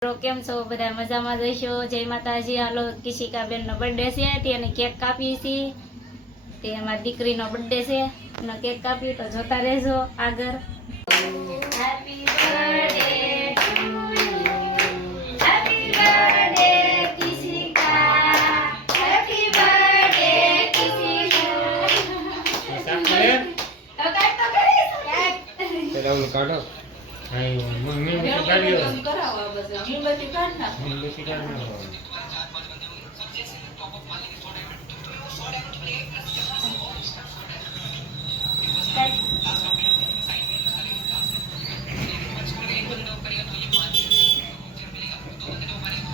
કેમ છો બધા મજામાં જઈશો? જય માતાજી. હાલો કિશિકા બેન નો બર્થડે છે તેને કેક કાપી છે. તે અમારી દીકરીનો બર્થડે છે એનો કેક કાપ્યું તો જોતા રહેજો આગળ. Happy birthday to you, happy birthday Kishika, happy birthday Kishika. કાટ તો કરીશ કેક. પેલા ઓલું કાઢો. આયો મમ્મી કાઢ્યો કરાવો બસ મીણબત્તી કાઢ નાખ. મીણબત્તી કાઢ નાખ.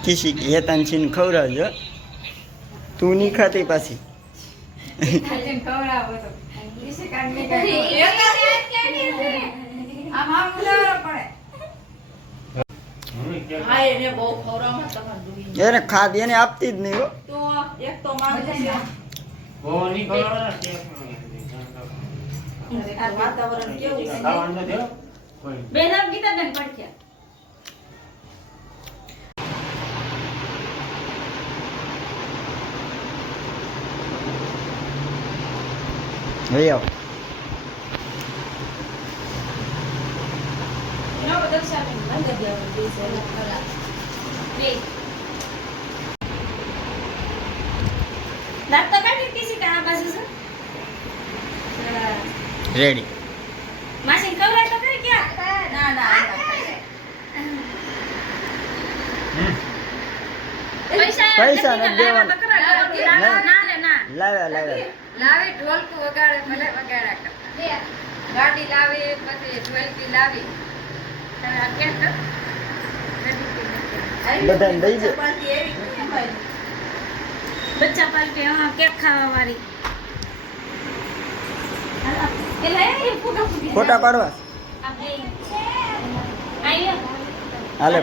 કિસી હેતાન છીન ખવડાવજો. તું નહીં ખાતી પાછી. ખવડાવો તો કિશિકા ને આમ આમ ઉડાવવા પડે. હા એને બહુ ખવરામાં તમાર દુખી. એને ખાદ એને આપતી જ નહીં હો. તો એક તો માંગે છે. બહુ નહીં ખવરાવા આ વાતાવરણ કેવું છે ખાવાનું દે કોઈ બેન આપ ગીતા બેન પડખ્યા. લઈ આવ. નો દક્ષા બેન બંધ દેવાનું પ્લીઝ એલા ખરા. પ્લીઝ દાંત તો કાઢી કિશિકા આ બાજુ છે. રેડી. માસી ખવડાય તો કરી ક્યાં? ના ના પૈસા નથી દેવાના. ના રે ના લાવ્યા લાવી ઢોલકું વગાડે ભલે વગાડ્યા કરતા ગાડી લાવી પછી ઢોલકી લાવી બધાને દઈ દે. બચ્ચા પાલટી હા કેક ખાવા વાળી. ફોટા પાડવા આપણે આયો હાલે